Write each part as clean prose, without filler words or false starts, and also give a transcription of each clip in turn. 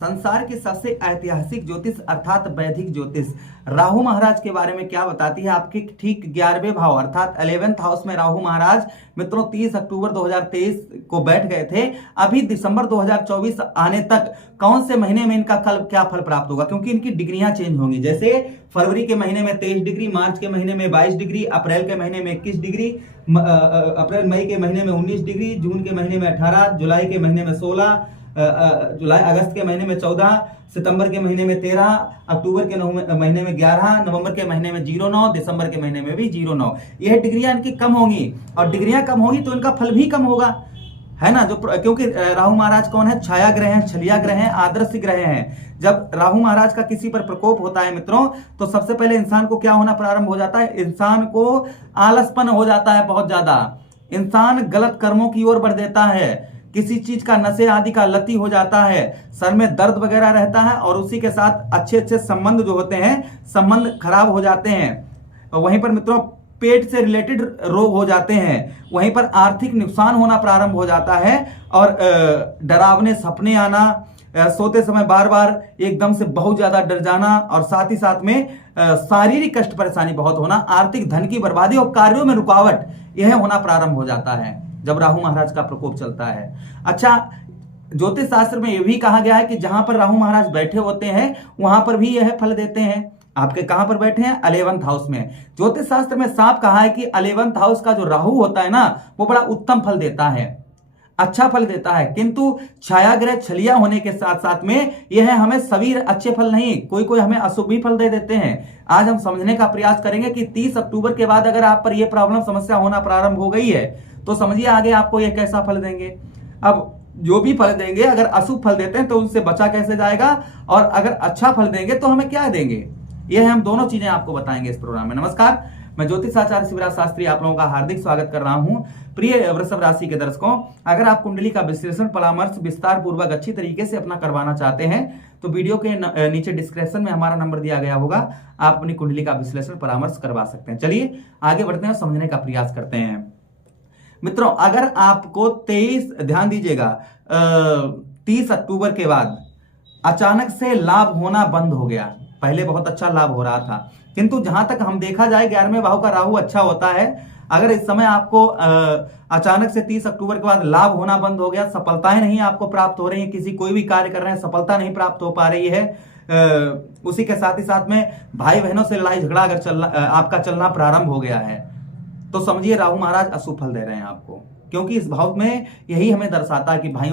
संसार की सबसे ऐतिहासिक ज्योतिष अर्थात वैदिक ज्योतिष राहु महाराज के बारे में क्या बताती है। आपके ठीक 11वें भाव अर्थात 11th हाउस में राहु महाराज मित्रों 30 अक्टूबर 2023 को बैठ गए थे। अभी दिसंबर 2024 आने तक कौन से महीने में इनका कल क्या फल प्राप्त होगा, क्योंकि इनकी डिग्रियां चेंज होंगी। जैसे फरवरी के महीने में 23 डिग्री, मार्च के महीने में 22 डिग्री, अप्रैल के महीने में 21 डिग्री, अप्रैल मई के महीने में 19 डिग्री, जून के महीने में 18, जुलाई के महीने में 16, जुलाई अगस्त के महीने में 14, सितंबर के महीने में 13, अक्टूबर के महीने में 11, नवंबर के महीने में 09, दिसंबर के महीने में भी 09। यह डिग्रियां इनकी कम होंगी और डिग्रियां कम होगी तो इनका फल भी कम होगा, है ना। जो क्योंकि राहु महाराज कौन है, छाया ग्रह हैं, छलिया ग्रह हैं, आदर्श ग्रह हैं। जब राहु महाराज का किसी पर प्रकोप होता है मित्रों, तो सबसे पहले इंसान को क्या होना प्रारंभ हो जाता है, इंसान को आलसपन हो जाता है बहुत ज्यादा, इंसान गलत कर्मों की ओर बढ़ देता है, किसी चीज का नशे आदि का लती हो जाता है, सर में दर्द वगैरह रहता है और उसी के साथ अच्छे अच्छे संबंध जो होते हैं संबंध खराब हो जाते हैं। वहीं पर मित्रों पेट से रिलेटेड रोग हो जाते हैं, वहीं पर आर्थिक नुकसान होना प्रारंभ हो जाता है और डरावने सपने आना, सोते समय बार बार एकदम से बहुत ज्यादा डर जाना और साथ ही साथ में शारीरिक कष्ट परेशानी बहुत होना, आर्थिक धन की बर्बादी और कार्यों में रुकावट यह होना प्रारंभ हो जाता है जब राहु महाराज का प्रकोप चलता है। अच्छा, ज्योतिष शास्त्र में यह भी कहा गया है कि जहां पर राहु महाराज बैठे होते हैं वहां पर भी यह फल देते हैं। आपके कहां पर बैठे हैं, 11th हाउस में। ज्योतिष शास्त्र में साफ कहा है कि 11th हाउस का जो राहु होता है ना, वो बड़ा उत्तम फल देता है, अच्छा फल देता है। किंतु छाया ग्रह छलिया होने के साथ साथ में यह हमें सभी अच्छे फल नहीं, कोई कोई हमें अशुभ भी फल दे देते हैं। आज हम समझने का प्रयास करेंगे कि 30 अक्टूबर के बाद अगर आप पर यह प्रॉब्लम समस्या होना प्रारंभ हो गई है तो समझिए आगे आपको ये कैसा फल देंगे। अब जो भी फल देंगे, अगर अशुभ फल देते हैं तो उनसे बचा कैसे जाएगा, और अगर अच्छा फल देंगे तो हमें क्या देंगे, यह हम दोनों चीजें आपको बताएंगे इस प्रोग्राम में। नमस्कार, मैं ज्योतिष आचार्य शिवराज शास्त्री आप लोगों का हार्दिक स्वागत कर रहा हूं। प्रिय वृषभ राशि के दर्शकों, अगर आप कुंडली का विश्लेषण परामर्श विस्तार पूर्वक अच्छी तरीके से अपना करवाना चाहते हैं तो वीडियो के नीचे डिस्क्रिप्शन में हमारा नंबर दिया गया होगा, आप अपनी कुंडली का विश्लेषण परामर्श करवा सकते हैं। चलिए आगे बढ़ते हैं, समझने का प्रयास करते हैं। मित्रों, अगर आपको 23 ध्यान दीजिएगा 30 अक्टूबर के बाद अचानक से लाभ होना बंद हो गया, पहले बहुत अच्छा लाभ हो रहा था, किंतु जहां तक हम देखा जाए 11वें भाव का राहु अच्छा होता है। अगर इस समय आपको अचानक से 30 अक्टूबर के बाद लाभ होना बंद हो गया, सफलताएं नहीं आपको प्राप्त हो रही है, किसी कोई भी कार्य कर रहे हैं सफलता नहीं प्राप्त हो पा रही है, उसी के साथ ही साथ में भाई बहनों से लड़ाई झगड़ा अगर आपका चलना प्रारंभ हो गया है तो समझिए राहु महाराज अशुभ फल दे रहे हैं आपको। क्योंकि इस भाव में यही हमें दर्शाता है कि भाई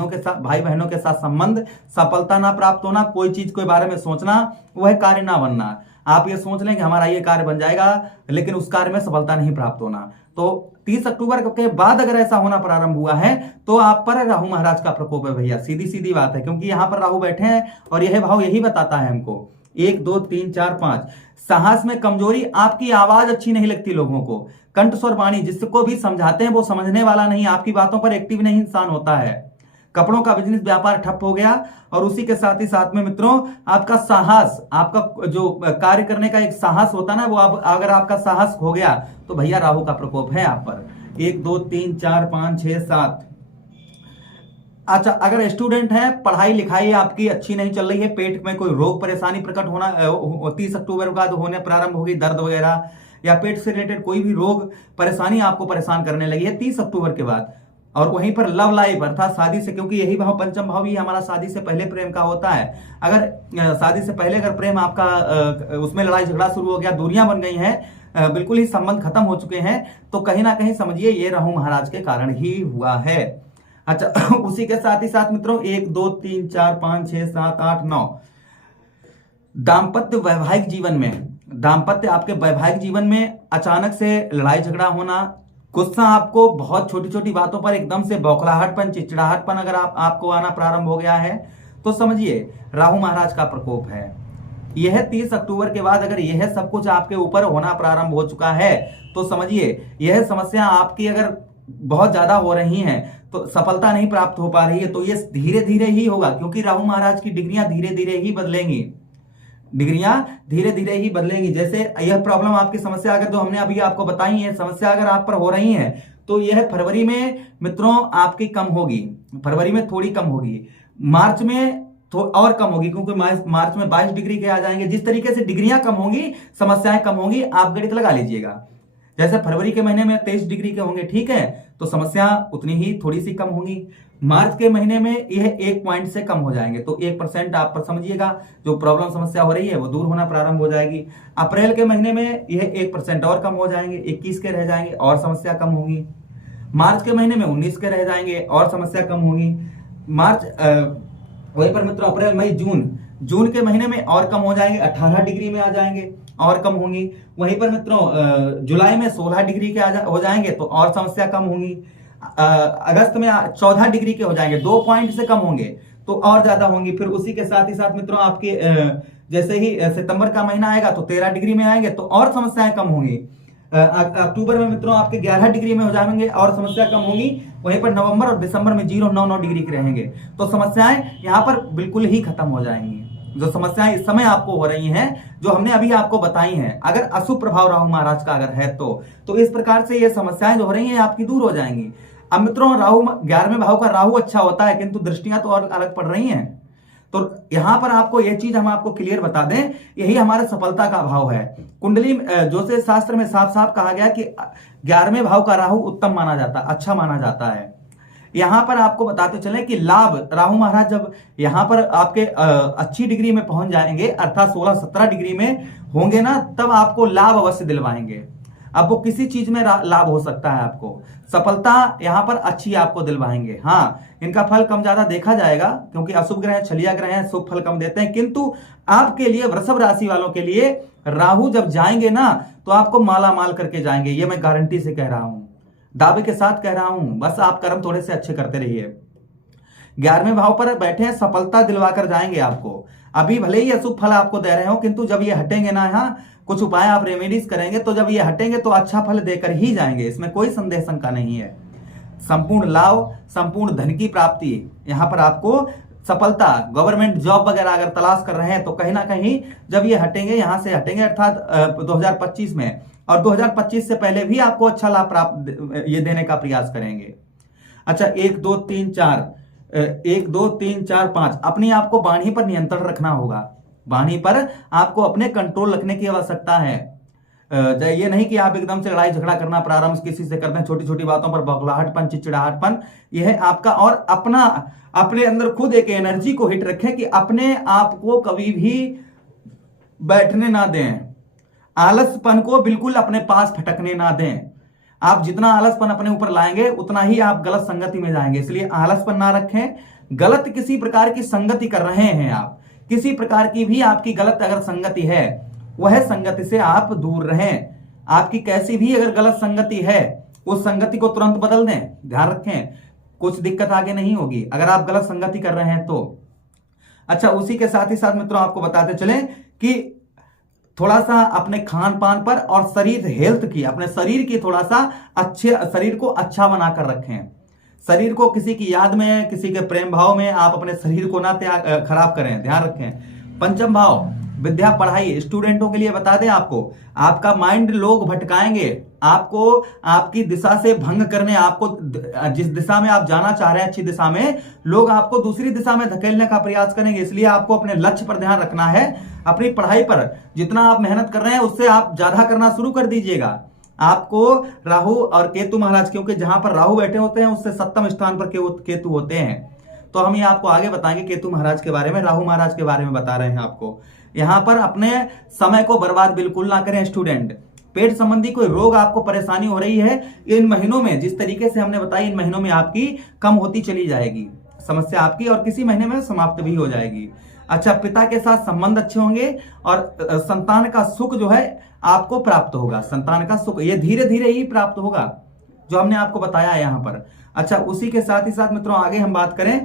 बहनों के साथ संबंध, सफलता ना प्राप्त होना, कोई चीज के बारे में सोचना, वह कार्य ना बनना। आप ये सोच लें कि हमारा ये कार्य बन जाएगा लेकिन उस कार्य में सफलता नहीं प्राप्त होना। तो 30 अक्टूबर के बाद अगर ऐसा होना प्रारंभ हुआ है तो आप पर राहु महाराज का प्रकोप है भैया, सीधी सीधी बात है। क्योंकि यहां पर राहु बैठे हैं और यह भाव यही बताता है हमको 1 2 3 4 5 साहस में कमजोरी, आपकी आवाज अच्छी नहीं लगती लोगों को, कंठ स्वर वाणी, जिसको भी समझाते हैं वो समझने वाला नहीं, आपकी बातों पर एक्टिव नहीं इंसान होता है। कपड़ों का बिजनेस व्यापार ठप हो गया और उसी के साथ ही साथ में मित्रों आपका साहस, आपका जो कार्य करने का एक साहस होता है ना, वो अगर आपका साहस हो गया तो भैया राहु का प्रकोप है आप पर। 1 2 3 4 5 6 7। अच्छा, अगर स्टूडेंट है, पढ़ाई लिखाई आपकी अच्छी नहीं चल रही है, पेट में कोई रोग परेशानी प्रकट होना 30 अक्टूबर के बाद होने प्रारंभ होगी, दर्द वगैरह या पेट से रिलेटेड कोई भी रोग परेशानी आपको परेशान करने लगी है 30 अक्टूबर के बाद। और वहीं पर लव लाइफ अर्थात शादी से, क्योंकि यही भाव पंचम भाव भी हमारा शादी से पहले प्रेम का होता है। अगर शादी से पहले अगर प्रेम आपका उसमें लड़ाई झगड़ा शुरू हो गया, दूरियां बन गई हैं, बिल्कुल ही संबंध खत्म हो चुके हैं, तो कहीं ना कहीं समझिए ये राहु महाराज के कारण ही हुआ है। अच्छा, उसी के साथ ही साथ मित्रों 1 2 3 4 5 6 7 8 9 दाम्पत्य वैवाहिक जीवन में, दाम्पत्य आपके वैवाहिक जीवन में अचानक से लड़ाई झगड़ा होना, गुस्सा आपको बहुत छोटी छोटी बातों पर एकदम से बौखलाहटपन, चिड़चिड़ाहटपन अगर आपको आना प्रारंभ हो गया है तो समझिए राहु महाराज का प्रकोप है। यह 30 अक्टूबर के बाद अगर यह सब कुछ आपके ऊपर होना प्रारंभ हो चुका है तो समझिए यह समस्या आपकी अगर बहुत ज्यादा हो रही हैं तो सफलता नहीं प्राप्त हो पा रही है तो ये धीरे धीरे ही होगा, क्योंकि राहु महाराज की डिग्रियां धीरे धीरे ही बदलेंगी, डिग्रियां धीरे धीरे ही बदलेंगी। जैसे यह प्रॉब्लम आपकी समस्या अगर जो हमने अभी आपको बताई है, समस्या अगर आप पर हो रही है तो यह फरवरी में मित्रों आपकी कम होगी, फरवरी में थोड़ी कम होगी, मार्च में तो और कम होगी, क्योंकि मार्च में 22 डिग्री के आ जाएंगे। जिस तरीके से डिग्रियां कम होंगी, समस्याएं कम होंगी, आप गणित लगा लीजिएगा। जैसे फरवरी के महीने में 23 डिग्री के होंगे, ठीक है, तो समस्या उतनी ही थोड़ी सी कम होगी। मार्च के महीने में यह 1 पॉइंट से कम हो जाएंगे, तो 1% आप पर समझिएगा जो प्रॉब्लम समस्या हो रही है वो दूर होना प्रारंभ हो जाएगी। अप्रैल के महीने में यह 1% और कम हो जाएंगे, 21 के रह जाएंगे और समस्या कम होगी। मार्च के महीने में 19 के रह जाएंगे और समस्या कम होगी। वहीं पर मित्रों अप्रैल मई जून के महीने में और कम हो जाएंगे, 18 डिग्री में आ जाएंगे और कम होंगी। वहीं पर मित्रों जुलाई में 16 डिग्री के हो जाएंगे तो और समस्या कम होंगी। अगस्त में 14 डिग्री के हो जाएंगे, 2 पॉइंट से कम होंगे तो और ज्यादा होंगी। फिर उसी के साथ ही साथ मित्रों आपके जैसे ही सितंबर का महीना आएगा तो 13 डिग्री में आएंगे तो और समस्याएं कम होंगी। अक्टूबर में मित्रों आपके 11 डिग्री में हो जाएंगे और समस्या कम होगी। वहीं पर नवंबर और दिसंबर में 0-9 डिग्री के रहेंगे, तो समस्याएं यहाँ पर बिल्कुल ही खत्म हो जाएंगी। जो समस्याएं इस समय आपको हो रही हैं, जो हमने अभी आपको बताई हैं, अगर अशुभ प्रभाव राहु महाराज का अगर है तो इस प्रकार से ये समस्याएं जो हो रही हैं आपकी दूर हो जाएंगी। अब मित्रों राहु 11वें भाव का राहु अच्छा होता है, किंतु दृष्टियां तो और अलग पड़ रही हैं। तो यहां पर आपको यह चीज हम आपको क्लियर बता दें, यही हमारा सफलता का भाव है। कुंडली ज्योतिष शास्त्र में साफ साफ कहा गया कि 11वें भाव का राहु उत्तम माना जाता है, अच्छा माना जाता है। यहां पर आपको बताते चले कि लाभ राहु महाराज जब यहां पर आपके अच्छी डिग्री में पहुंच जाएंगे, अर्थात 16-17 डिग्री में होंगे ना, तब आपको लाभ अवश्य दिलवाएंगे। अब वो किसी चीज में लाभ हो सकता है, आपको सफलता यहां पर अच्छी आपको दिलवाएंगे। हाँ, इनका फल कम ज्यादा देखा जाएगा क्योंकि अशुभ ग्रह छलिया ग्रह हैं, शुभ फल कम देते हैं, किंतु आपके लिए वृषभ राशि वालों के लिए राहु जब जाएंगे ना तो आपको माला माल करके जाएंगे। ये मैं गारंटी से कह रहा हूं, दावे के साथ कह रहा हूं। बस आप कर्म थोड़े से अच्छे करते रहिए। 11वें भाव पर बैठे हैं, सफलता दिलवाकर जाएंगे आपको। अभी भले ही अशुभ फल आपको दे रहे हो, किंतु जब ये हटेंगे ना, यहाँ कुछ उपाय आप रेमेडीज करेंगे तो जब ये हटेंगे तो अच्छा फल देकर ही जाएंगे, इसमें कोई संदेह शंका नहीं है। संपूर्ण लाभ, संपूर्ण धन की प्राप्ति, यहाँ पर आपको सफलता। गवर्नमेंट जॉब वगैरह अगर तलाश कर रहे हैं तो कहीं ना कहीं जब ये हटेंगे, यहां से हटेंगे अर्थात 2025 में, और 2025 से पहले भी आपको अच्छा लाभ प्राप्त ये देने का प्रयास करेंगे। अच्छा, 1 2 3 4 5 अपनी आपको वाणी पर नियंत्रण रखना होगा। वाणी पर आपको अपने कंट्रोल रखने की आवश्यकता है। ये नहीं कि आप एकदम से लड़ाई झगड़ा करना प्रारंभ किसी से करते हैं, छोटी छोटी बातों पर बौखलाहटपन, चिड़चिड़ाहटपन, यह है आपका। और अपने अंदर खुद एक एनर्जी को हिट रखें कि अपने आप को कभी भी बैठने ना दें, आलसपन को बिल्कुल अपने पास फटकने ना दें। आप जितना आलसपन अपने ऊपर लाएंगे उतना ही आप गलत संगति में जाएंगे, इसलिए आलसपन ना रखें। गलत किसी प्रकार की संगति कर रहे हैं आप, किसी प्रकार की भी आपकी गलत अगर संगति है, वह संगति से आप दूर रहें। आपकी कैसी भी अगर गलत संगति है, उस संगति को तुरंत बदल दें। ध्यान रखें, कुछ दिक्कत आगे नहीं होगी अगर आप गलत संगति कर रहे हैं तो। अच्छा, उसी के साथ ही साथ मित्रों आपको बताते चले कि थोड़ा सा अपने खान पान पर और शरीर हेल्थ की, अपने शरीर की थोड़ा सा अच्छे, शरीर को अच्छा बनाकर रखें। शरीर को किसी की याद में, किसी के प्रेम भाव में आप अपने शरीर को ना खराब करें, ध्यान रखें। पंचम भाव विद्या पढ़ाई, स्टूडेंटों के लिए बता दें आपको, आपका माइंड लोग भटकाएंगे, आपको आपकी दिशा से भंग करने, आपको जिस दिशा में आप जाना चाह रहे हैं अच्छी दिशा में, लोग आपको दूसरी दिशा में धकेलने का प्रयास करेंगे। इसलिए आपको अपने लक्ष्य पर ध्यान रखना है। अपनी पढ़ाई पर जितना आप मेहनत कर रहे हैं उससे आप ज्यादा करना शुरू कर दीजिएगा। आपको राहु और केतु महाराज, क्योंकि जहां पर राहु बैठे होते हैं उससे सप्तम स्थान पर केतु होते हैं, तो हम ये आपको आगे बताएंगे केतु महाराज के बारे में, राहु महाराज के बारे में बता रहे हैं आपको। यहां पर अपने समय को बर्बाद बिल्कुल ना करें स्टूडेंट। पेट संबंधी कोई रोग आपको परेशानी हो रही है, इन महीनों में जिस तरीके से हमने बताई, इन महीनों में आपकी कम होती चली जाएगी समस्या आपकी, और किसी महीने में समाप्त भी हो जाएगी। अच्छा, पिता के साथ संबंध अच्छे होंगे और संतान का सुख जो है आपको प्राप्त होगा। संतान का सुख ये धीरे धीरे ही प्राप्त होगा, जो हमने आपको बताया है यहाँ पर। अच्छा, उसी के साथ ही साथ मित्रों आगे हम बात करें,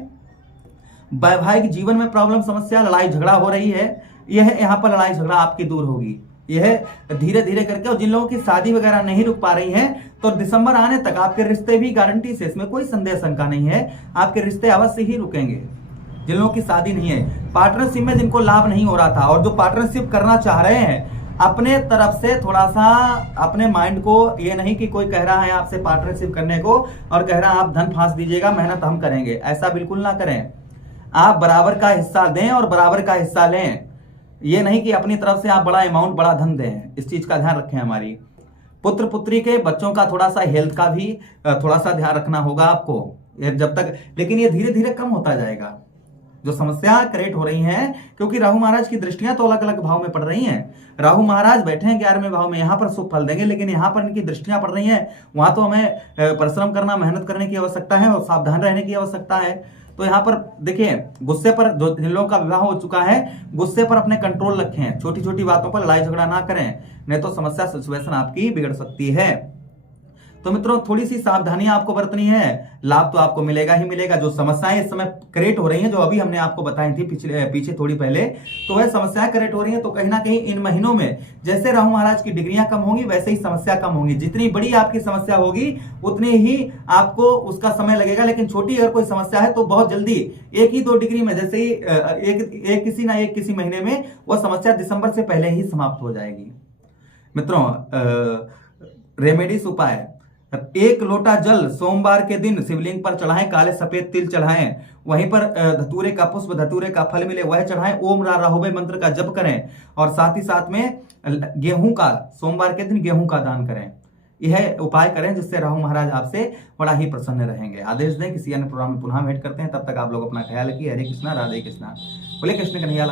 वैवाहिक जीवन में प्रॉब्लम, समस्या, लड़ाई झगड़ा हो रही है, यह यहाँ पर लड़ाई झगड़ा आपकी दूर होगी, यह धीरे धीरे करके। और जिन लोगों की शादी वगैरह नहीं रुक पा रही हैं, तो दिसंबर आने तक आपके रिश्ते भी गारंटी से, इसमें कोई संदेह शंका नहीं है, आपके रिश्ते अवश्य ही रुकेंगे। जिन लोगों की शादी नहीं है, पार्टनरशिप में जिनको लाभ नहीं हो रहा था और जो पार्टनरशिप करना चाह रहे हैं, अपने तरफ से थोड़ा सा अपने माइंड को, ये नहीं कि कोई कह रहा है आपसे पार्टनरशिप करने को और कह रहा है आप धन फांस दीजिएगा, मेहनत हम करेंगे, ऐसा बिल्कुल ना करें। आप बराबर का हिस्सा दें और बराबर का हिस्सा लें। ये नहीं कि अपनी तरफ से आप बड़ा अमाउंट, बड़ा धन दें। इस चीज का ध्यान रखें। हमारी पुत्र पुत्री के बच्चों का थोड़ा सा हेल्थ का भी थोड़ा सा ध्यान रखना होगा आपको, जब तक, लेकिन ये धीरे धीरे कम होता जाएगा। जो समस्या क्रिएट हो रही हैं, क्योंकि राहु महाराज की दृष्टियां तो अलग अलग भाव में पड़ रही हैं। राहु महाराज बैठे हैं 11वें भाव में, यहां पर शुभ फल देंगे, लेकिन यहां पर इनकी दृष्टियां पड़ रही हैं, वहां तो हमें परिश्रम करना, मेहनत करने की आवश्यकता है और सावधान रहने की आवश्यकता है। तो यहाँ पर देखिए, गुस्से पर, जो जिन लोगों का विवाह हो चुका है, गुस्से पर अपने कंट्रोल रखें, छोटी छोटी बातों पर लड़ाई झगड़ा ना करें, नहीं तो समस्या, सिचुएशन आपकी बिगड़ सकती है। तो मित्रों, थोड़ी सी सावधानियां आपको बरतनी है। लाभ तो आपको मिलेगा ही मिलेगा। जो समस्याएं इस समय क्रिएट हो रही हैं, जो अभी हमने आपको बताई थी पीछे थोड़ी पहले, तो वह समस्याएं क्रिएट हो रही हैं। तो कहीं ना कहीं इन महीनों में जैसे राहु महाराज की डिग्रियां कम होंगी, वैसे ही समस्या कम होंगी। जितनी बड़ी आपकी समस्या होगी, उतनी ही आपको उसका समय लगेगा। लेकिन छोटी अगर कोई समस्या है तो बहुत जल्दी 1 ही 2 डिग्री में, जैसे ही एक किसी महीने में, वह समस्या दिसंबर से पहले ही समाप्त हो जाएगी। मित्रों, रेमेडीज उपाय, 1 लोटा जल सोमवार के दिन शिवलिंग पर चढ़ाएं, काले सफेद तिल चढ़ाएं, वहीं पर धतूरे का पुष्प, धतूरे का फल मिले वह चढ़ाएं, ओम राहुवे मंत्र का जप करें, और साथ ही साथ में गेहूं का, सोमवार के दिन गेहूं का दान करें। यह उपाय करें, जिससे राहु महाराज आपसे बड़ा ही प्रसन्न रहेंगे। आदेश दें, किसी अन्य प्रोग्राम में पुनः भेंट करते हैं। तब तक आप लोग अपना ख्याल रखिए। हरे कृष्णा, राधे कृष्णा, बोले कृष्ण कन्हैया लाल।